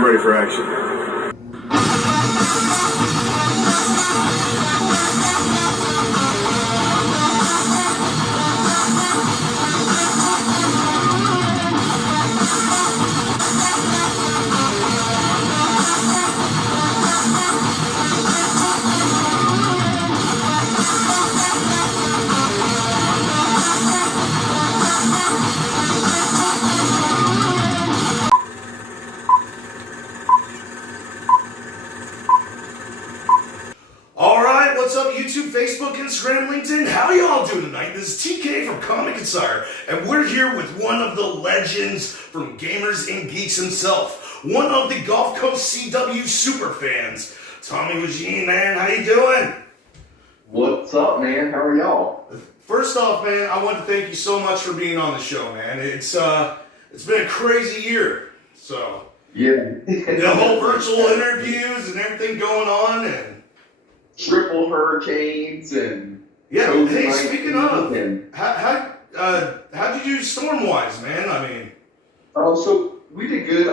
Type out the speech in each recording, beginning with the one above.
I'm ready for action. Alright, what's up YouTube, Facebook, Instagram, LinkedIn? How y'all doing tonight? This is TK from Comic and Sire, and we're here with one of the legends from Gamers N Geeks himself, one of the Gulf Coast CW super fans, Tommy Wetjen, man. How you doing? What's up, man? How are y'all? First off, man, I want to thank you so much for being on the show, man. It's been a crazy year, so Yeah. the whole virtual interviews and everything going on, and Triple hurricanes and yeah. Hey, speaking of, and, how'd you do storm-wise, man? I mean, so we did good.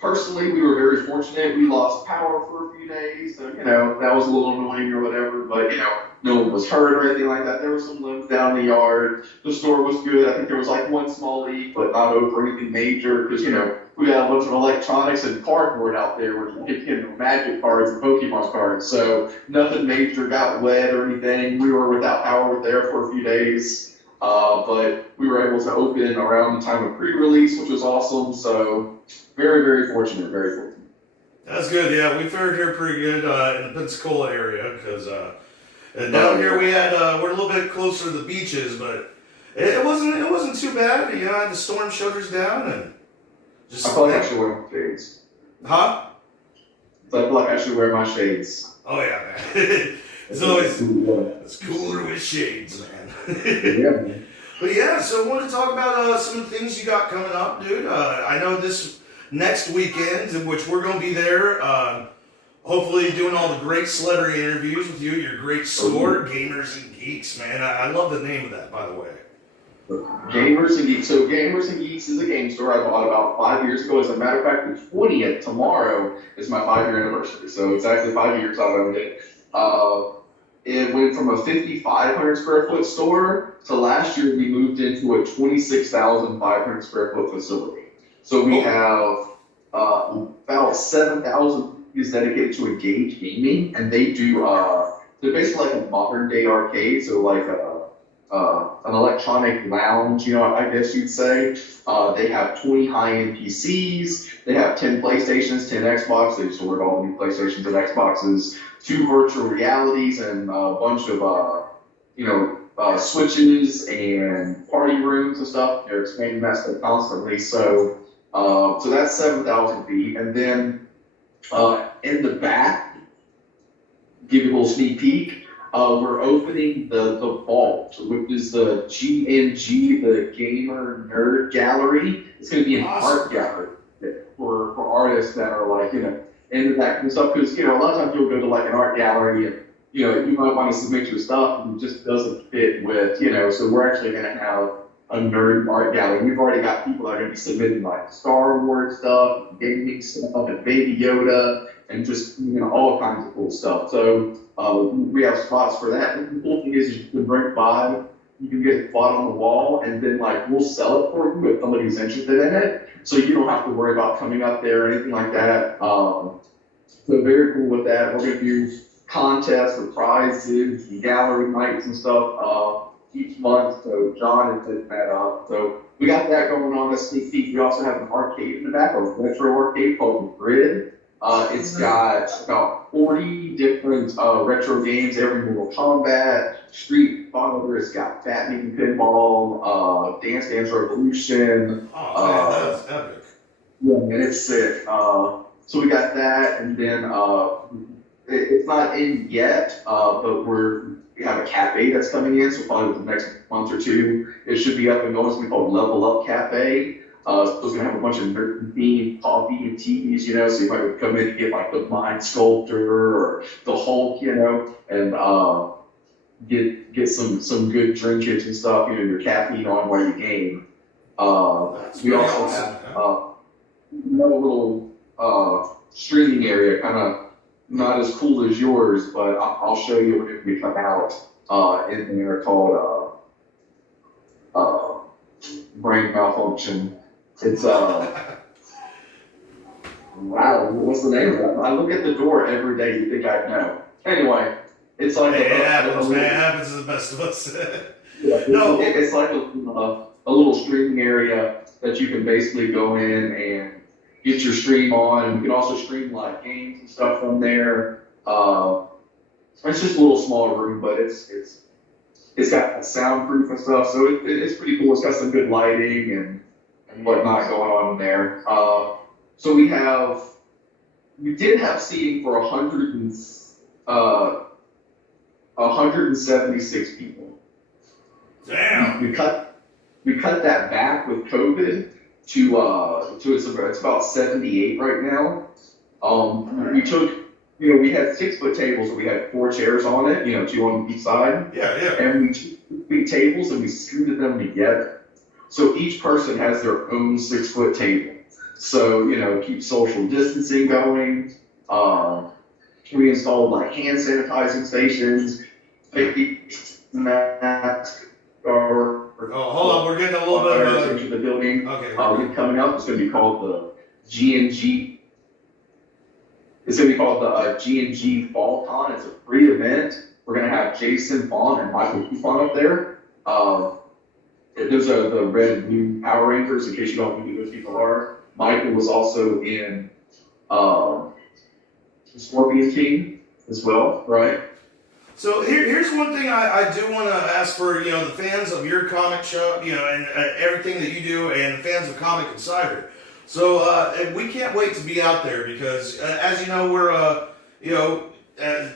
Personally, we were very fortunate. We lost power for a few days, so that was a little annoying or whatever. But no one was hurt or anything like that. There were some limbs down the yard. The store was good. I think there was like one small leak, but not over anything major because we got a bunch of electronics and cardboard out there with magic cards and Pokemon cards. So nothing major got wet or anything. We were without power there for a few days, but we were able to open around the time of pre-release, which was awesome. So very, very fortunate. Very fortunate. that's good. Yeah, we fared here pretty good in the Pensacola area because down here we had we're a little bit closer to the beaches, but it wasn't too bad. I had the storm shutters down and just. I feel like I should wear my shades. Huh? So I feel like I should wear my shades. Oh yeah, man. It's cooler with shades, man. Yeah, man. But yeah, so I want to talk about some of the things you got coming up, dude. I know this next weekend, in which we're going to be there, hopefully doing all the great celebrity interviews with you, your great store, Gamers N Geeks, man. I love the name of that, by the way. Gamers N Geeks. So Gamers N Geeks is a game store I bought about 5 years ago. As a matter of fact, the 20th, tomorrow, is my 5-year anniversary. So exactly 5 years I've owned it. It went from a 5,500 square foot store to last year we moved into a 26,500 square foot facility. So we have about 7,000 is dedicated to engaged gaming, and they do they're basically like a modern day arcade, so like an electronic lounge, I guess you'd say. They have 20 high-end PCs, they have 10 PlayStations, 10 Xbox, they just ordered all the new PlayStations and Xboxes, 2 virtual realities, and a bunch of switches and party rooms and stuff. They're expanding that stuff constantly. So that's 7,000 feet. And then in the back, give you a little sneak peek, we're opening the Vault, which is the GNG, the Gamer Nerd Gallery. It's going to be an art gallery for artists that are like, into that kind of stuff. Because, a lot of times you'll go to like an art gallery and, you might want to submit your stuff and it just doesn't fit with, so we're actually going to have a nerd art gallery. We've already got people that are going to be submitting like Star Wars stuff, gaming stuff, and Baby Yoda, and just, all kinds of cool stuff. So we have spots for that. And the cool thing is you can bring by, you can get a spot on the wall, and then like we'll sell it for you if somebody's interested in it. So you don't have to worry about coming up there or anything like that. So very cool with that. We're going to do contests for prizes and gallery nights and stuff each month. So John is setting that up. So we got that going on. A sneak peek. We also have an arcade in the back, a retro arcade called The Grid. It's got about 40 different retro games, every Mortal Kombat, Street Fighter. It's got Batman Pinball, Dance Dance Revolution. Oh, man, that's epic. Yeah, and it's sick. So we got that, and then it's not in yet, but we have a cafe that's coming in, so probably the next month or two, it should be up and going. It's going to be called Level Up Cafe. So it's going to have a bunch of nerd-themed coffee and teas, so you might come in and get like the Mind Sculptor or the Hulk, and get some good drinkage and stuff, your caffeine on while you game. We also have a little streaming area, kind of not as cool as yours, but I'll show you when we come out in there called brain malfunction. It's wow, what's the name of that? I look at the door every day. You think I'd know? Anyway, it's like it happens, man. It happens to the best of us. No, it's like a little streaming area that you can basically go in and get your stream on, and you can also stream live games and stuff from there. It's just a little small room, but it's got soundproof and stuff, so it's pretty cool. It's got some good lighting and whatnot going on in there. So we did have seating for 176 people. Damn. We cut that back with COVID to it's about 78 right now. We took, we had 6-foot tables, so we had 4 chairs on it, 2 on each side. Yeah. And we took 3 tables and we scooted them together. So each person has their own 6-foot table. So, keep social distancing going. We installed like hand sanitizing stations, masks, hold on, we're getting a little bit of the building. Okay. Coming up, it's going to be called the G&G. It's going to be called the G&G Fall Con. It's a free event. We're going to have Jason Vaughn and Michael Coupon up there. Those are the red and blue Power Rangers, in case you don't know who those people are. Michael was also in the Scorpion King as well, right? So here's one thing I do want to ask for, the fans of your comic shop, and everything that you do, and the fans of Comic Insider. So we can't wait to be out there because, as you know, we're,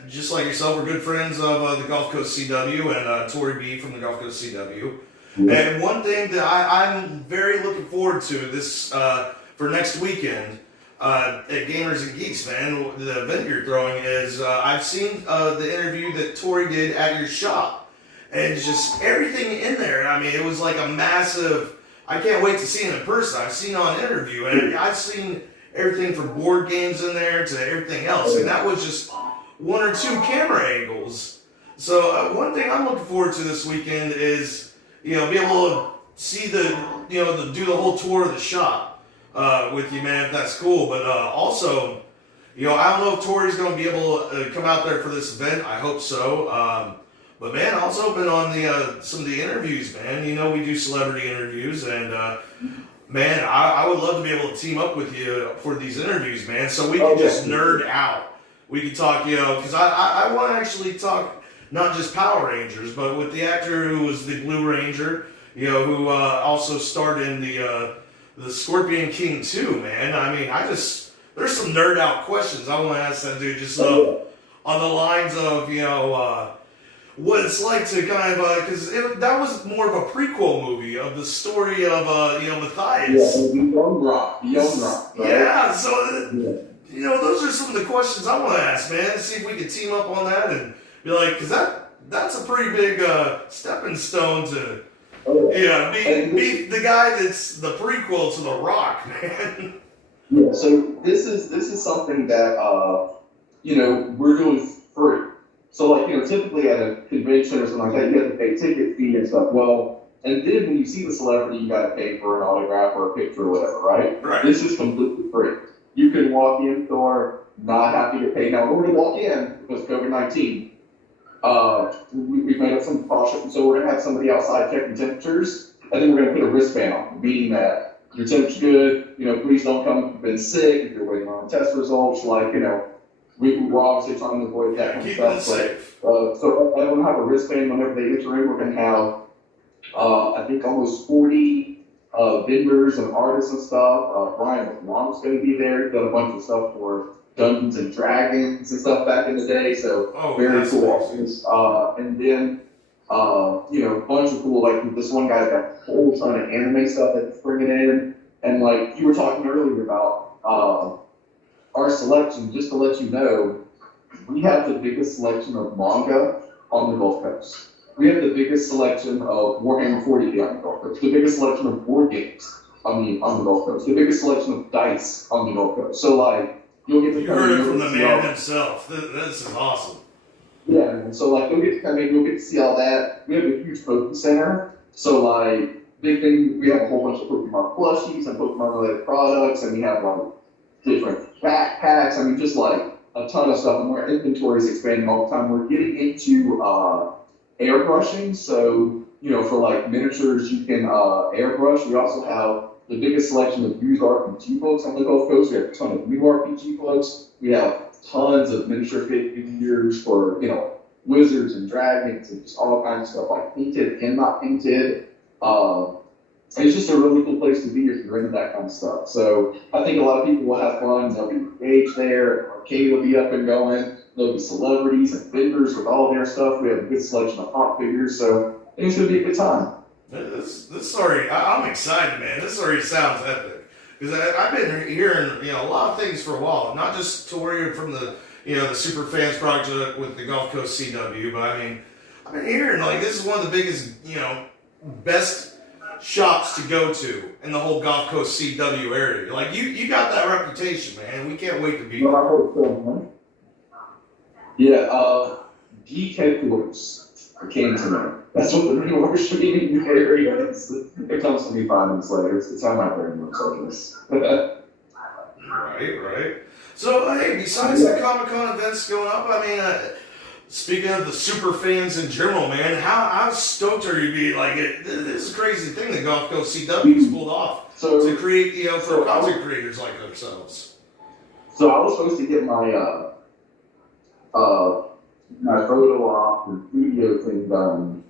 just like yourself, we're good friends of the Gulf Coast CW and Tori B from the Gulf Coast CW. Mm-hmm. And one thing that I'm very looking forward to this for next weekend at Gamers and Geeks, man, the event you're throwing is I've seen the interview that Tori did at your shop, and it's just everything in there. I mean, it was like a massive. I can't wait to see it in person. I've seen on interview, and I've seen everything from board games in there to everything else, and that was just 1 or 2 camera angles. So one thing I'm looking forward to this weekend is be able to see do the whole tour of the shop. With you, man, if that's cool. But also, I don't know if Tori's going to be able to come out there for this event. I hope so. But man, I was hoping on some of the interviews, man. We do celebrity interviews, and man, I would love to be able to team up with you for these interviews, man. So we can just nerd out. We can talk, because I want to actually talk not just Power Rangers, but with the actor who was the Blue Ranger, who also starred in the Scorpion King 2, man. I mean, there's some nerd out questions I want to ask that dude, just on the lines of, what it's like to kind of, because that was more of a prequel movie of the story of, Matthias. Yeah, Young Rock. Right? Yeah, so, those are some of the questions I want to ask, man, to see if we can team up on that and be like, because that's a pretty big stepping stone to, be the guy that's the prequel to The Rock, man. Yeah, so this is something that, we're doing free. So, typically at a convention or something like that, you have to pay ticket fee and stuff. Well, and then when you see the celebrity, you got to pay for an autograph or a picture or whatever, right? Right. This is completely free. You can walk in or not have to get paid. Now, we're going to walk in because COVID-19. We've made up some precautions, so we're going to have somebody outside checking temperatures, and then we're going to put a wristband on, meaning that your temperature's good, please don't come if you've been sick, if you're waiting on test results, we're obviously trying to avoid that kind of stuff. Safe. So I'm going to have a wristband whenever they enter in. We're going to have, I think, almost 40 vendors and artists and stuff. Brian Long's going to be there. He's done a bunch of stuff for Dungeons and Dragons and stuff back in the day. So very cool. And then, a bunch of cool, this one guy's got a whole ton of anime stuff that's bringing in. And you were talking earlier about our selection, just to let you know, we have the biggest selection of manga on the Gulf Coast. We have the biggest selection of Warhammer 40K on the Gulf Coast, the biggest selection of board games on the Gulf Coast. The biggest selection of dice on the Gulf Coast. So like, you'll get to You come heard in, it from you'll the get to see man all- himself. This is awesome. Yeah, and so like you'll get to come in, you'll get to see all that. We have a huge Poke Center. So like, big thing, we have a whole bunch of Pokemon plushies and Pokemon related products, and we have like different backpacks. I mean, just like a ton of stuff. And our inventory is expanding all the time. We're getting into airbrushing. So, you know, for like miniatures, you can airbrush. We also have the biggest selection of used RPG books on the Gulf Coast. We have a ton of new RPG books. We have tons of miniature figures for, you know, wizards and dragons and just all kinds of stuff, like painted and not painted. It's just a really cool place to be if you're into that kind of stuff. So I think a lot of people will have fun. They'll be engaged there. Arcade will be up and going. There'll be celebrities and vendors with all their stuff. We have a good selection of pop figures, so I think it's going to be a good time. This story, I'm excited, man. This story sounds epic. Because I've been hearing, you know, a lot of things for a while. Not just to where you're from the, you know, the Super Fans Project with the Gulf Coast CW, but I mean, I've been hearing, like, this is one of the biggest, you know, best shops to go to in the whole Gulf Coast CW area. Like, you got that reputation, man. We can't wait to be Well, there. I hope so, man. Yeah, Geek Headquarters came to me. That's what the new worst meeting in the area is. It comes to me 5 minutes later. It's on my brain, I'm sorry. Right. So, hey, besides the Comic-Con events going up, I mean, speaking of the super fans in general, man, how stoked are you being? Like, this is a crazy thing that Gulf Coast CW's pulled off to create, you know, for content creators like ourselves. So I was supposed to get my my photo op and studio thing done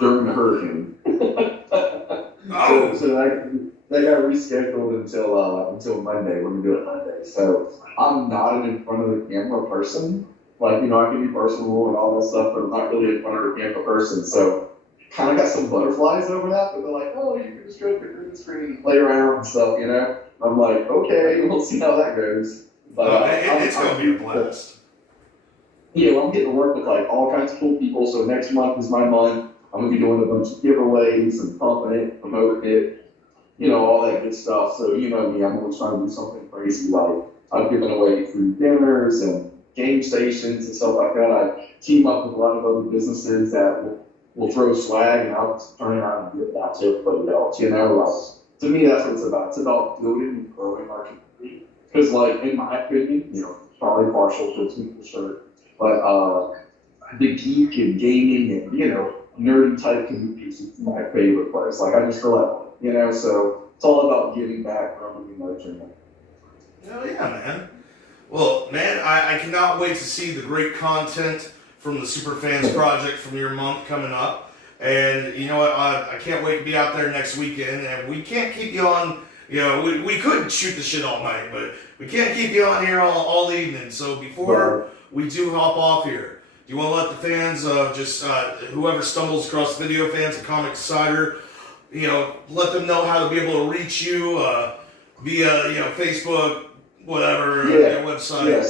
during the hurricane. Oh. So that got rescheduled until Monday. We're gonna do it Monday. So I'm not an in front of the camera person. Like, you know, I can be personal and all that stuff, but I'm not really in front of the camera person. So kind of got some butterflies over that, but they're like, oh, you can just go to the green screen and play around and stuff, you know? I'm like, okay, we'll see how that goes. But it's going to be a blast. Yeah, well, I'm getting to work with like all kinds of cool people. So next month is my month. I'm gonna be doing a bunch of giveaways and pumping it, promoting it, you know, all that good stuff. So you know me, I'm always trying to do something crazy. Like I've given away free dinners and game stations and stuff like that. I team up with a lot of other businesses that will throw swag, and I'll turn around and give that to everybody else. You know, like, to me, that's what it's about. It's about building and growing our community. Because, like, in my opinion, you know, probably partial to me for sure. But the geek and gaming and, you know, nerdy type communities is my favorite place. Like, I just feel like, you know, so it's all about giving back, growing and nurturing. Hell yeah, man. Well, man, I cannot wait to see the great content from the Super Fans Project from your month coming up. And you know what? I can't wait to be out there next weekend. And we can't keep you on, you know, we could shoot the shit all night, but we can't keep you on here all evening. So before we do hop off here, do you want to let the fans, whoever stumbles across the video fans and Comic Insider, you know, let them know how to be able to reach you via, you know, Facebook, whatever, your website. Yeah,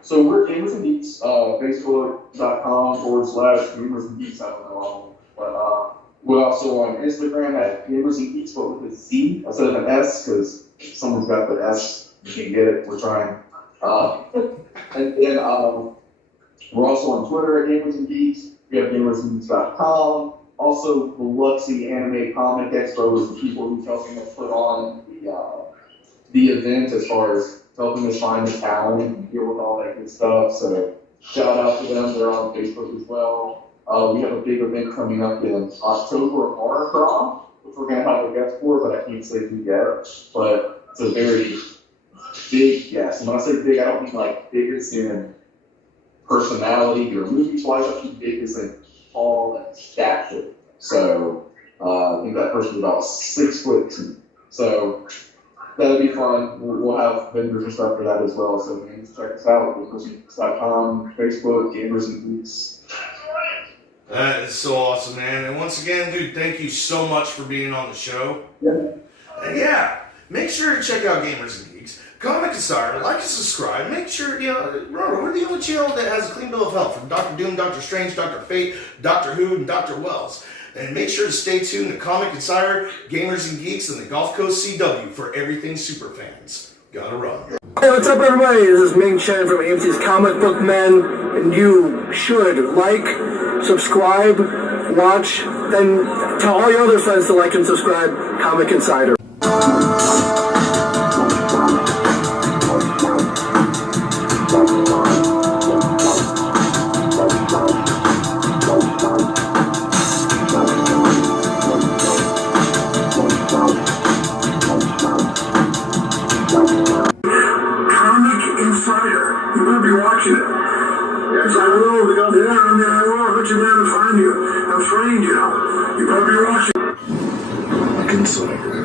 so we're Gamers and Geeks, Facebook.com/Gamers and Geeks, I don't know, but we're also on Instagram at Gamers and Geeks, but with a Z instead of an S, because someone's got the S, you can get it, we're trying. And then we're also on Twitter at Gamers and Geeks, we have GamersandGeeks.com. Also, Biloxi Anime Comic Expo is the people who's helping us put on the event as far as helping us find the talent and deal with all that good stuff. So shout out to them. They're on Facebook as well. We have a big event coming up in October, Horror Prom, which we're going to have a guest for, but I can't say who yet. But it's a very big guest. And when I say big, I don't mean like big as in personality or movies-wise. I mean big as in tall and stature. So I think that person's about 6'2". So that'll be fun. We'll have vendors and stuff for that as well. So please check us out. GamersandGeeks.com, Facebook, Gamers and Geeks. That is so awesome, man. And once again, dude, thank you so much for being on the show. Yeah. And yeah, make sure to check out Gamers and Geeks. Comic Insider, like and subscribe. Make sure, you know, remember, we're the only channel that has a clean bill of health from Dr. Doom, Dr. Strange, Dr. Fate, Doctor Who, and Dr. Wells. And make sure to stay tuned to Comic Insider, Gamers and Geeks, and the Gulf Coast CW for everything superfans. Gotta run. Hey, what's up, everybody? This is Ming Chen from AMC's Comic Book Men, and you should like, subscribe, watch, then tell all your other friends to like and subscribe Comic Insider. Insider. You better be watching it. Yes, I will. Yeah, I will. I'll let you man to find you. I'm trained, you know. You better be watching. Insider.